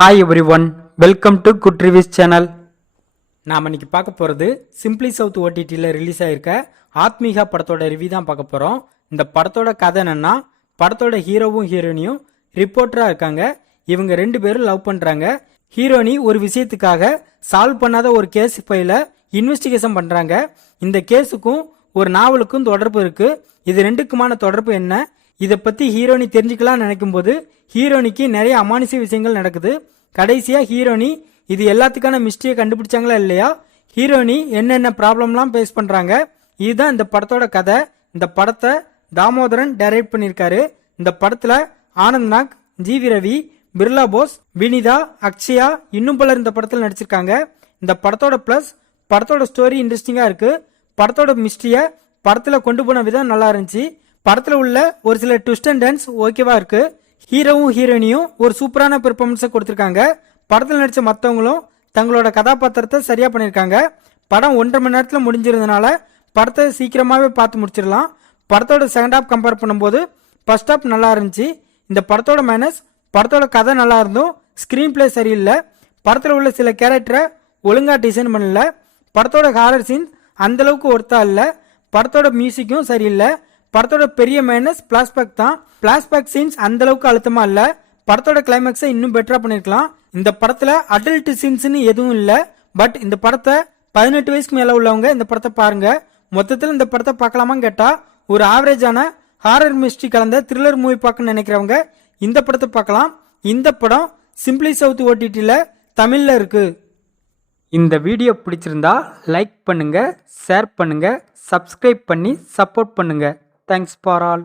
Hi every one, welcome to good reviews channel. நாம் இன்னைக்கு பார்க்க போகிறது சிம்பிளி சவுத் ஓடிடியில் ரிலீஸ் ஆகிருக்க ஆத்மீகா படத்தோட ரிவ்யூ தான் பார்க்க போகிறோம். இந்த படத்தோட கதை என்னன்னா, படத்தோட ஹீரோவும் ஹீரோனியும் ரிப்போர்ட்டராக இருக்காங்க. இவங்க ரெண்டு பேரும் லவ் பண்ணுறாங்க. ஹீரோனி ஒரு விஷயத்துக்காக சால்வ் பண்ணாத ஒரு கேஸ் ஃபைல இன்வெஸ்டிகேஷன் பண்ணுறாங்க. இந்த கேஸுக்கும் ஒரு நாவலுக்கும் தொடர்பு இருக்கு. இது ரெண்டுக்குமான தொடர்பு என்ன, இதை பற்றி ஹீரோனி தெரிஞ்சுக்கலாம் நினைக்கும் போது ஹீரோனிக்கு நிறைய அமானுஷ விஷயங்கள் நடக்குது. கடைசியா ஹீரோனி இது எல்லாத்துக்கான மிஸ்டரியை கண்டுபிடிச்சாங்களா இல்லையா, ஹீரோனி என்னென்ன ப்ராப்ளம்லாம் ஃபேஸ் பண்றாங்க, இதுதான் இந்த படத்தோட கதை. இந்த படத்தை தாமோதரன் டைரக்ட் பண்ணியிருக்காரு. இந்த படத்துல ஆனந்த் நாக், ஜிவி ரவி, பிர்லா போஸ், வினிதா, அக்ஷயா இன்னும் பலர் இந்த படத்தில் நடிச்சிருக்காங்க. இந்த படத்தோட பிளஸ், படத்தோட ஸ்டோரி இன்ட்ரெஸ்டிங்கா இருக்கு. படத்தோட மிஸ்டரிய படத்துல கொண்டு போன விதம் நல்லா இருந்துச்சு. படத்துல உள்ள ஒரு சில ட்விஸ்ட் அண்ட் டர்ன்ஸ் ஓகேவா இருக்கு. ஹீரோவும் ஹீரோனியும் ஒரு சூப்பரான பெர்ஃபார்மன்ஸை கொடுத்திருக்காங்க. படத்தில் நடிச்ச மற்றவங்களும் தங்களோட கதாபாத்திரத்தை சரியா பண்ணியிருக்காங்க. படம் 1.5 மணி நேரத்தில் முடிஞ்சிருந்தனால படத்தை சீக்கிரமாவே பார்த்து முடிச்சிடலாம். படத்தோட செகண்ட் ஹாப் கம்பேர் பண்ணும்போது ஃபர்ஸ்ட் ஹாப் நல்லா இருந்துச்சு. இந்த படத்தோட மைனஸ், படத்தோட கதை நல்லா இருந்தும் ஸ்கிரீன் பிளே சரியில்லை. படத்தில் உள்ள சில கேரக்டரை ஒழுங்கா டிசைன் பண்ணல. படத்தோட ஹாரர் சீன் அந்த அளவுக்கு ஒர்த்தா இல்லை. படத்தோட மியூசிக்கும் சரியில்லை. படத்தோட பெரிய மைனஸ் பிளாஷ்பேக் தான். பிளாஷ்பேக் சீன்ஸ் அந்த அளவுக்கு அழுத்தமா இல்ல. படத்தோட கிளைமேக்ஸை இன்னும் பெட்டரா பண்ணிருக்கலாம். இந்த படத்துல அடல்ட் சீன்ஸ்னு எதுவும் இல்ல. பட் இந்த படத்தை 18 வயசுக்கு மேல உள்ளவங்க இந்த படத்தை பாருங்க. மொத்தத்தில் இந்த படத்தை பார்க்கலாமான்னு கேட்டா, ஒரு ஆவரேஜான ஹாரர் மிஸ்ட்ரி கலந்த த்ரில்லர் மூவி பார்க்க நினைக்கிறவங்க இந்த படத்தை பார்க்கலாம். இந்த படம் சிம்பிளி சவுத் ஓடிடில தமிழ்ல இருக்கு. இந்த வீடியோ பிடிச்சிருந்தா லைக் பண்ணுங்க, ஷேர் பண்ணுங்க, சப்ஸ்கிரைப் பண்ணி சப்போர்ட் பண்ணுங்க. Thanks for all.